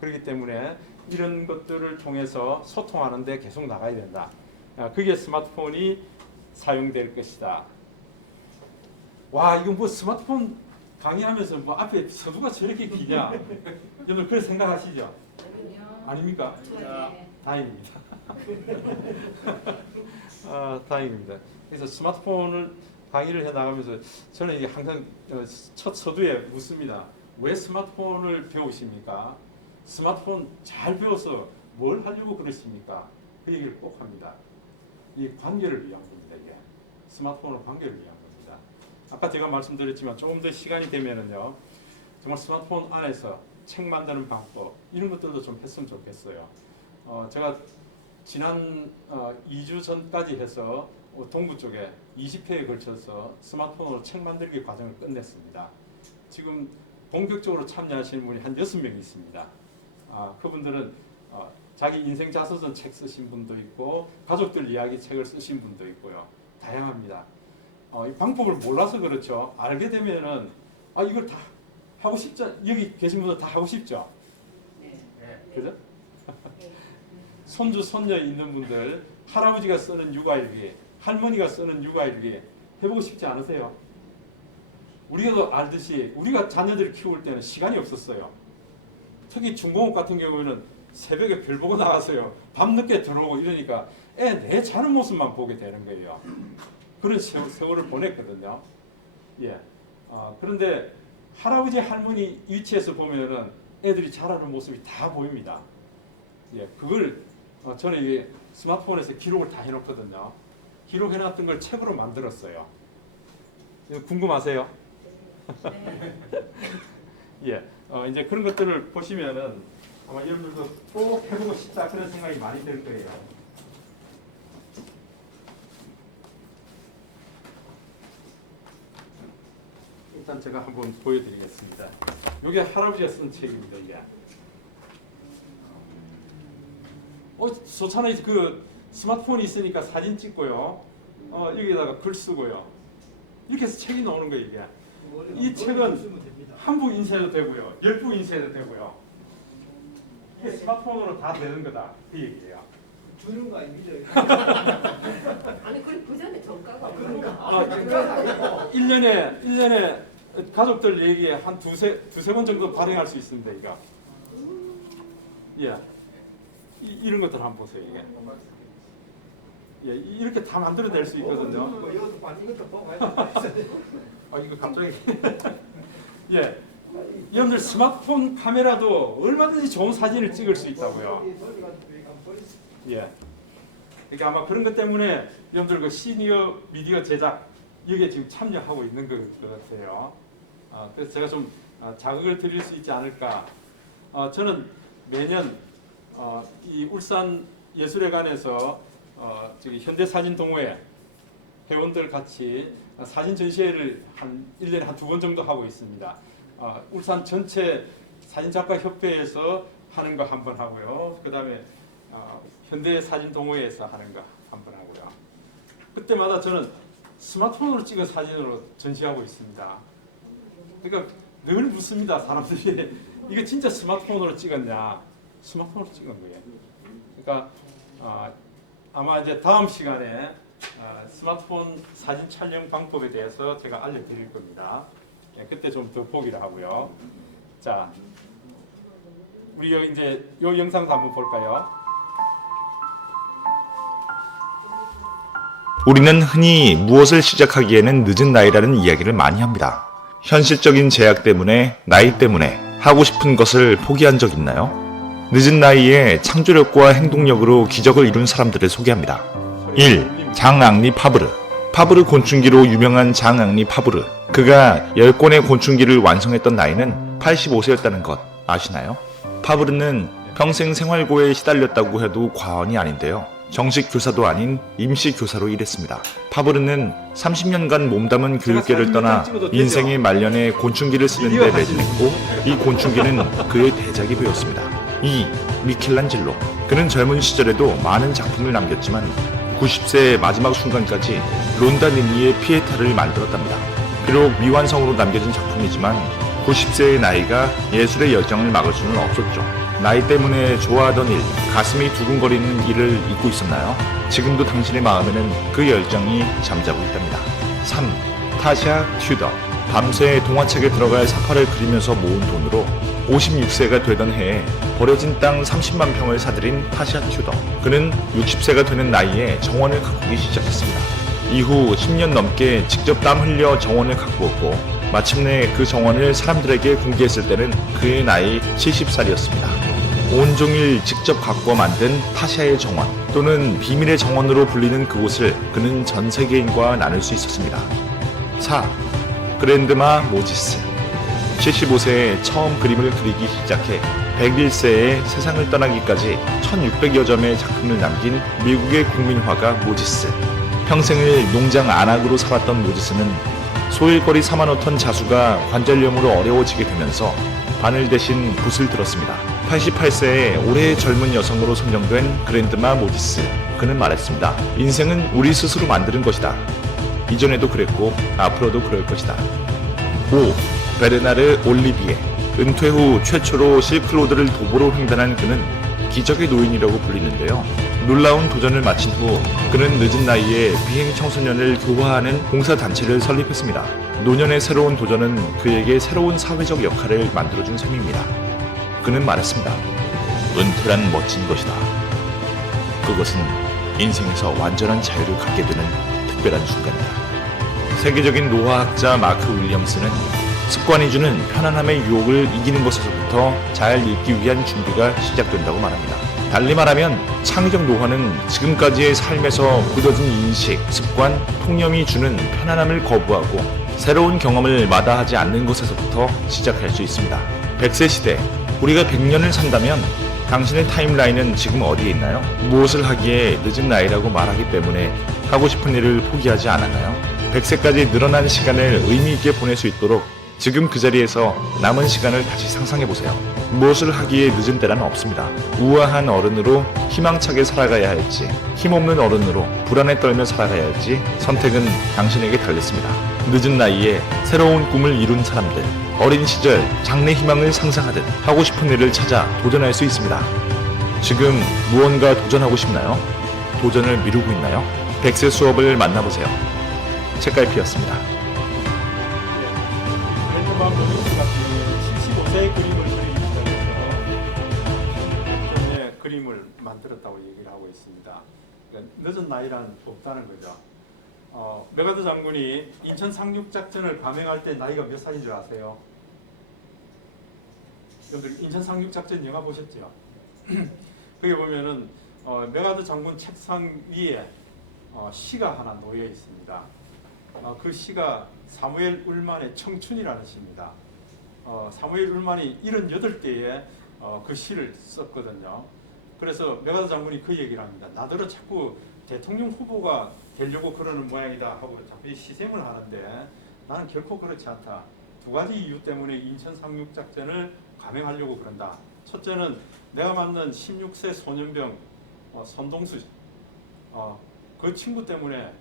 그렇기 때문에 이런 것들을 통해서 소통하는 데 계속 나가야 된다. 그게 스마트폰이 사용될 것이다. 와, 이거 뭐 스마트폰 강의하면서 뭐 앞에 서두가 저렇게 기냐? 여러분 그렇게 생각하시죠? 아닙니까? 다행입니다. 다행입니다. 그래서 스마트폰을 강의를 해 나가면서 저는 이게 항상 첫 서두에 묻습니다. 왜 스마트폰을 배우십니까? 스마트폰 잘 배워서 뭘 하려고 그러십니까? 그 얘기를 꼭 합니다. 이 관계를 위한 겁니다. 이게 스마트폰은 관계를 위한 겁니다. 아까 제가 말씀드렸지만 조금 더 시간이 되면은요, 정말 스마트폰 안에서 책 만드는 방법 이런 것들도 좀 했으면 좋겠어요. 제가 지난 2주 전까지 해서 동부 쪽에 20회에 걸쳐서 스마트폰으로 책 만들기 과정을 끝냈습니다. 지금 본격적으로 참여하시는 분이 한 6명 있습니다. 그분들은 자기 인생 자서전 책 쓰신 분도 있고 가족들 이야기 책을 쓰신 분도 있고요. 다양합니다. 이 방법을 몰라서 그렇죠. 알게 되면은 이걸 다 하고 싶죠. 여기 계신 분들 다 하고 싶죠. 네. 그죠? 손주 손녀 있는 분들, 할아버지가 쓰는 육아일기, 할머니가 쓰는 육아일기 해보고 싶지 않으세요? 우리가 알듯이 우리가 자녀들을 키울 때는 시간이 없었어요. 특히 중공업 같은 경우에는 새벽에 별 보고 나가서요, 밤늦게 들어오고 이러니까 애 내 자는 모습만 보게 되는 거예요. 그런 세월을 보냈거든요. 예. 그런데 할아버지 할머니 위치에서 보면은 애들이 자라는 모습이 다 보입니다. 예, 그걸 저는 이게 스마트폰에서 기록을 다 해놓거든요. 기록해놨던 걸 책으로 만들었어요. 궁금하세요? 네. 예, 이제 그런 것들을 보시면은 아마 여러분들도 꼭 해보고 싶다 그런 생각이 많이 들 거예요. 일단 제가 한번 보여드리겠습니다. 이게 할아버지가 쓴 책입니다. 이게. 좋잖아요. 그 스마트폰이 있으니까 사진 찍고요. 여기다가 글 쓰고요. 이렇게 해서 책이 나오는 거예요. 이게. 이 책은 한 부 인쇄도 되고요. 10부 인쇄도 되고요. 이게 스마트폰으로 다 되는 거다. 그 얘기예요. 주는 거 아닙니까? 아니 그걸 그 전에 정가가 그러니까. 1년에 가족들 얘기에 한 두세 번 정도 발행할 수 있습니다. 이거. 예, 이런 것들 한번 보세요. 이게. 예, 이렇게 다 만들어낼 수 있거든요. 뭐 이것도 반 이것도 보고 아 이거 갑자기 예, 여러분들 스마트폰 카메라도 얼마든지 좋은 사진을 찍을 수 있다고요. 예, 그러니까 아마 그런 것 때문에 여러분들 그 시니어 미디어 제작 여기에 지금 참여하고 있는 것 같아요. 그래서 제가 좀 자극을 드릴 수 있지 않을까. 저는 매년 이 울산 예술회관에서 저기 현대사진동호회 회원들 같이 사진 전시회를 한 1년에 한 2번 정도 하고 있습니다. 울산 전체 사진작가협회에서 하는 거 한 번 하고요. 그 다음에 현대사진동호회에서 하는 거 한 번 하고요. 그때마다 저는 스마트폰으로 찍은 사진으로 전시하고 있습니다. 그러니까 늘 묻습니다. 사람들이 이거 진짜 스마트폰으로 찍었냐? 스마트폰으로 찍은 거예요. 그러니까 아마 이제 다음 시간에 스마트폰 사진 촬영 방법에 대해서 제가 알려드릴 겁니다. 예, 그때 좀 더 보기를 하고요. 자, 우리 여기 이제 요 영상도 한번 볼까요? 우리는 흔히 무엇을 시작하기에는 늦은 나이라는 이야기를 많이 합니다. 현실적인 제약 때문에, 나이 때문에 하고 싶은 것을 포기한 적 있나요? 늦은 나이에 창조력과 행동력으로 기적을 이룬 사람들을 소개합니다. 1. 장앙리 파브르. 파브르 곤충기로 유명한 장앙리 파브르. 그가 10권의 곤충기를 완성했던 나이는 85세였다는 것 아시나요? 파브르는 평생 생활고에 시달렸다고 해도 과언이 아닌데요. 정식 교사도 아닌 임시 교사로 일했습니다. 파브르는 30년간 몸담은 교육계를 떠나 인생의 말년에 곤충기를 쓰는 데 매진했고 이 곤충기는 그의 대작이 되었습니다. 2. 미켈란젤로. 그는 젊은 시절에도 많은 작품을 남겼지만 90세의 마지막 순간까지 론다니니의 피에타를 만들었답니다. 비록 미완성으로 남겨진 작품이지만 90세의 나이가 예술의 열정을 막을 수는 없었죠. 나이 때문에 좋아하던 일, 가슴이 두근거리는 일을 잊고 있었나요? 지금도 당신의 마음에는 그 열정이 잠자고 있답니다. 3. 타샤 튜더. 밤새 동화책에 들어갈 사파를 그리면서 모은 돈으로 56세가 되던 해에 버려진 땅 30만 평을 사들인 타샤 튜더. 그는 60세가 되는 나이에 정원을 가꾸기 시작했습니다. 이후 10년 넘게 직접 땀 흘려 정원을 가꾸었고 마침내 그 정원을 사람들에게 공개했을 때는 그의 나이 70살이었습니다. 온종일 직접 가꾸어 만든 타샤의 정원 또는 비밀의 정원으로 불리는 그곳을 그는 전 세계인과 나눌 수 있었습니다. 4. 그랜드마 모지스. 75세에 처음 그림을 그리기 시작해 101세에 세상을 떠나기까지 1600여 점의 작품을 남긴 미국의 국민화가 모지스. 평생을 농장 안악으로 살았던 모지스는 소일거리 4만 5톤 자수가 관절염으로 어려워지게 되면서 바늘 대신 붓을 들었습니다. 88세에 올해의 젊은 여성으로 선정된 그랜드마 모지스. 그는 말했습니다. 인생은 우리 스스로 만드는 것이다. 이전에도 그랬고 앞으로도 그럴 것이다. 5. 베르나르 올리비에. 은퇴 후 최초로 실크로드를 도보로 횡단한 그는 기적의 노인이라고 불리는데요. 놀라운 도전을 마친 후 그는 늦은 나이에 비행 청소년을 교화하는 봉사단체를 설립했습니다. 노년의 새로운 도전은 그에게 새로운 사회적 역할을 만들어준 셈입니다. 그는 말했습니다. 은퇴란 멋진 것이다. 그것은 인생에서 완전한 자유를 갖게 되는 특별한 순간이다. 세계적인 노화학자 마크 윌리엄스는 습관이 주는 편안함의 유혹을 이기는 것에서부터 잘 읽기 위한 준비가 시작된다고 말합니다. 달리 말하면 창의적 노화는 지금까지의 삶에서 굳어진 인식, 습관, 통념이 주는 편안함을 거부하고 새로운 경험을 마다하지 않는 것에서부터 시작할 수 있습니다. 100세 시대, 우리가 100년을 산다면 당신의 타임라인은 지금 어디에 있나요? 무엇을 하기에 늦은 나이라고 말하기 때문에 하고 싶은 일을 포기하지 않았나요? 100세까지 늘어난 시간을 의미 있게 보낼 수 있도록 지금 그 자리에서 남은 시간을 다시 상상해보세요. 무엇을 하기에 늦은 때란 없습니다. 우아한 어른으로 희망차게 살아가야 할지, 힘없는 어른으로 불안에 떨며 살아가야 할지 선택은 당신에게 달렸습니다. 늦은 나이에 새로운 꿈을 이룬 사람들, 어린 시절 장래 희망을 상상하듯 하고 싶은 일을 찾아 도전할 수 있습니다. 지금 무언가 도전하고 싶나요? 도전을 미루고 있나요? 100세 수업을 만나보세요. 책갈피였습니다. 그랜드마 모지스 같은 75세의 그림을 그리기 시작해서 늦었다고 얘기를 하고 있습니다. 그러니까 늦은 나이란 없다는 거죠. 메가더 장군이 인천 상륙작전을 감행할 때 나이가 몇 살인 줄 아세요? 여러분들 인천 상륙작전 영화 보셨죠? 거기 보면은 메가더 장군 책상 위에 시가 하나 놓여 있습니다. 그 시가 사무엘 울만의 청춘이라는 시입니다. 사무엘 울만이 78개의 그 시를 썼거든요. 그래서 메가더 장군이 그 얘기를 합니다. 나더러 자꾸 대통령 후보가 되려고 그러는 모양이다 하고 자꾸 시샘을 하는데 나는 결코 그렇지 않다. 두 가지 이유 때문에 인천 상륙작전을 감행하려고 그런다. 첫째는 내가 만난 16세 소년병 선동수 그 친구 때문에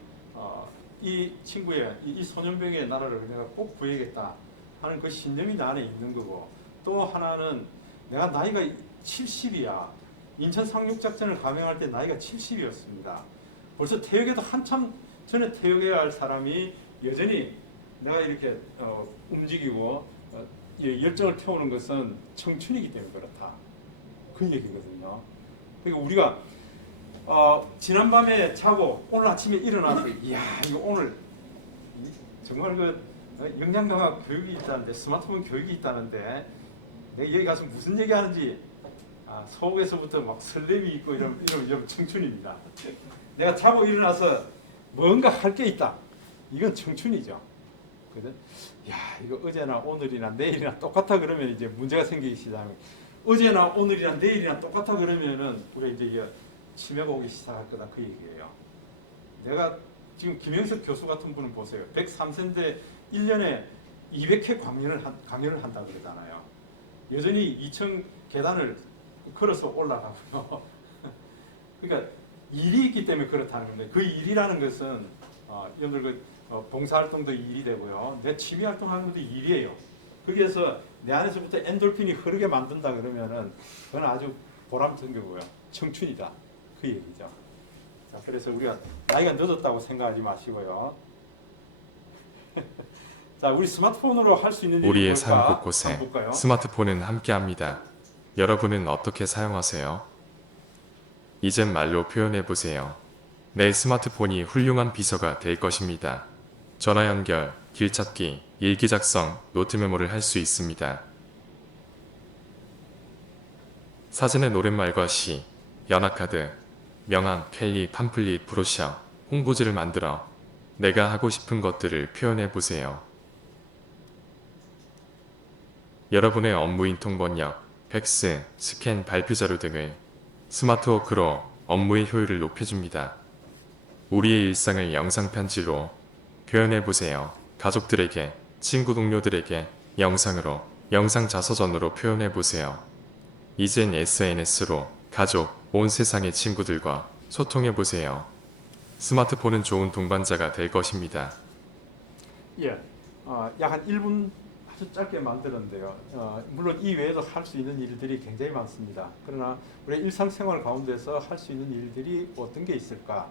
이 친구의 이 소년병의 나라를 내가 꼭 구해야겠다 하는 그 신념이 나 안에 있는 거고, 또 하나는 내가 나이가 70이야. 인천 상륙작전을 감행할 때 나이가 70이었습니다. 벌써 퇴역에도 한참 전에 퇴역해야 할 사람이 여전히 내가 이렇게 움직이고 열정을 태우는 것은 청춘이기 때문에 그렇다. 그 얘기거든요. 그러니까 우리가 지난밤에 자고 오늘 아침에 일어나서 이야 이거 오늘 정말 그 역량 강화 교육이 있다는데, 스마트폰 교육이 있다는데 내가 여기 가서 무슨 얘기하는지 속에서부터 막 설렘이 있고 이런 청춘입니다. 내가 자고 일어나서 뭔가 할 게 있다. 이건 청춘이죠. 그죠? 야 이거 어제나 오늘이나 내일이나 똑같아 그러면 이제 문제가 생기기 시작합니다. 어제나 오늘이나 내일이나 똑같아 그러면은 우리가 이제 이게 치매가 오기 시작할 거다 그 얘기예요. 내가 지금 김영석 교수 같은 분은 보세요. 103세인데 1년에 200회 강연을 한다 그러잖아요. 여전히 2층 계단을 걸어서 올라가고요. 그러니까 일이 있기 때문에 그렇다는 건데, 그 일이라는 것은 여러분들 봉사활동도 일이 되고요. 내 취미 활동하는 것도 일이에요. 거기에서 내 안에서부터 엔돌핀이 흐르게 만든다 그러면은 그건 아주 보람찬 거고요. 청춘이다. 그 얘기죠. 자, 그래서 우리가 나이가 늦었다고 생각하지 마시고요. 자, 우리 스마트폰으로 할 수 있는 일이 우리의 뭘까? 삶 곳곳에 한번 볼까요? 스마트폰은 함께합니다. 여러분은 어떻게 사용하세요? 이젠 말로 표현해 보세요. 내 스마트폰이 훌륭한 비서가 될 것입니다. 전화 연결, 길 찾기, 일기 작성, 노트 메모를 할 수 있습니다. 사진의 노랫말과 시, 연합카드, 명함, 캘리, 팜플릿, 브로셔, 홍보지를 만들어 내가 하고 싶은 것들을 표현해 보세요. 여러분의 업무인 통번역, 팩스, 스캔, 발표자료 등을 스마트워크로 업무의 효율을 높여줍니다. 우리의 일상을 영상 편지로 표현해 보세요. 가족들에게, 친구 동료들에게 영상으로, 영상 자서전으로 표현해 보세요. 이젠 SNS로 가족, 온 세상의 친구들과 소통해 보세요. 스마트폰은 좋은 동반자가 될 것입니다. 예, 약 한 1분 아주 짧게 만들었는데요. 물론 이 외에도 할 수 있는 일들이 굉장히 많습니다. 그러나 우리 일상생활 가운데서 할 수 있는 일들이 어떤 게 있을까?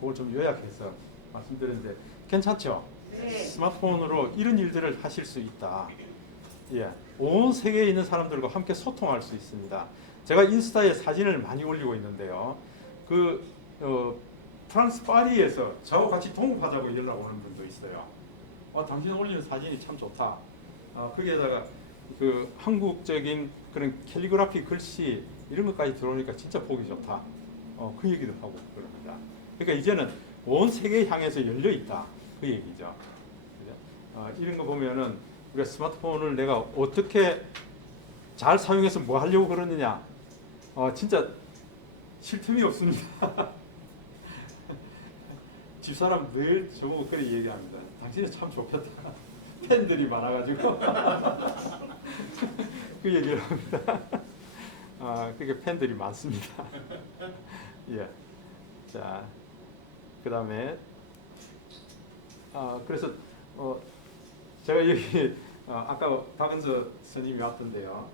그걸 좀 요약해서 말씀드렸는데 괜찮죠? 네. 스마트폰으로 이런 일들을 하실 수 있다. 예, 온 세계에 있는 사람들과 함께 소통할 수 있습니다. 제가 인스타에 사진을 많이 올리고 있는데요. 프랑스 파리에서 저하고 같이 동업하자고 연락 오는 분도 있어요. 당신 올리는 사진이 참 좋다. 거기에다가 그 한국적인 그런 캘리그라피 글씨 이런 것까지 들어오니까 진짜 보기 좋다. 그 얘기도 하고 그럽니다. 그러니까 이제는 온 세계에 향해서 열려 있다. 그 얘기죠. 이런 거 보면은 우리가 스마트폰을 내가 어떻게 잘 사용해서 뭐 하려고 그러느냐. 진짜 쉴 틈이 없습니다. 집사람 늘 저보고 그렇게 얘기합니다. 당신은 참 좋겠다. 팬들이 많아가지고 그 얘기를 합니다. 그게 팬들이 많습니다. 예. 자, 그 다음에 그래서 제가 여기 아까 박은서 스님이 왔던데요.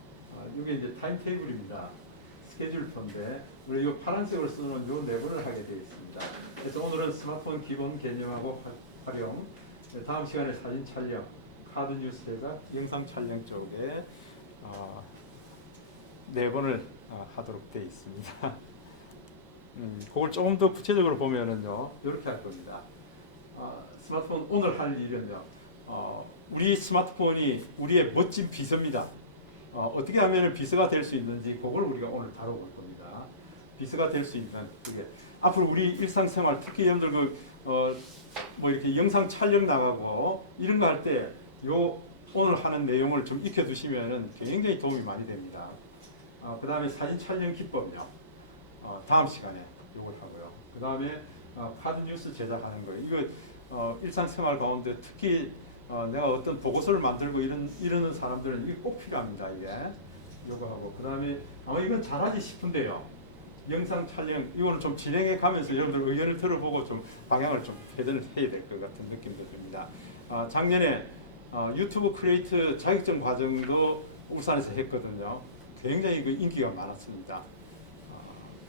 이게 이제 타임 테이블입니다. 스케줄표인데 우리 이 파란색으로 쓰는 요 네 번을 하게 되어 있습니다. 그래서 오늘은 스마트폰 기본 개념하고 활용, 다음 시간에 사진 촬영, 카드 뉴스 제작, 영상 촬영 쪽에 네 번을 하도록 되어 있습니다. 그걸 조금 더 구체적으로 보면은요, 이렇게 할 겁니다. 스마트폰 오늘 할 일은요, 우리 스마트폰이 우리의 멋진 비서입니다. 어떻게 하면 비서가 될 수 있는지 그걸 우리가 오늘 다뤄볼 겁니다. 비서가 될 수 있는 그게 앞으로 우리 일상생활, 특히 여러분들 뭐 이렇게 영상 촬영 나가고 이런 거 할 때 요 오늘 하는 내용을 좀 익혀두시면은 굉장히 도움이 많이 됩니다. 그 다음에 사진 촬영 기법요. 다음 시간에 이걸 하고요. 그 다음에 카드 뉴스 제작하는 거. 이거 일상생활 가운데 특히 내가 어떤 보고서를 만들고 이러는 사람들은 이게 꼭 필요합니다. 이게 이거 하고 그 다음에 아마 이건 잘하지 싶은데요. 영상 촬영 이거는 좀 진행해 가면서 여러분들 의견을 들어보고 좀 방향을 좀 개선을 해야 될 것 같은 느낌도 듭니다. 작년에 유튜브 크리에이터 자격증 과정도 울산에서 했거든요. 굉장히 그 인기가 많았습니다.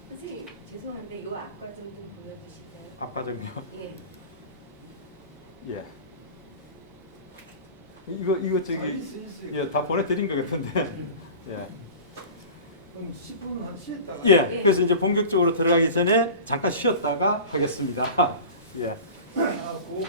선생님 죄송한데 이 앞과 좀 보여주실까요? 앞과정요. 예. 예. 이거 저기 예, 다 보내드린 것 같은데. 예. 그럼 10분 한 쉬었다가. 예. 그래서 이제 본격적으로 들어가기 전에 잠깐 쉬었다가 하겠습니다. 예. 그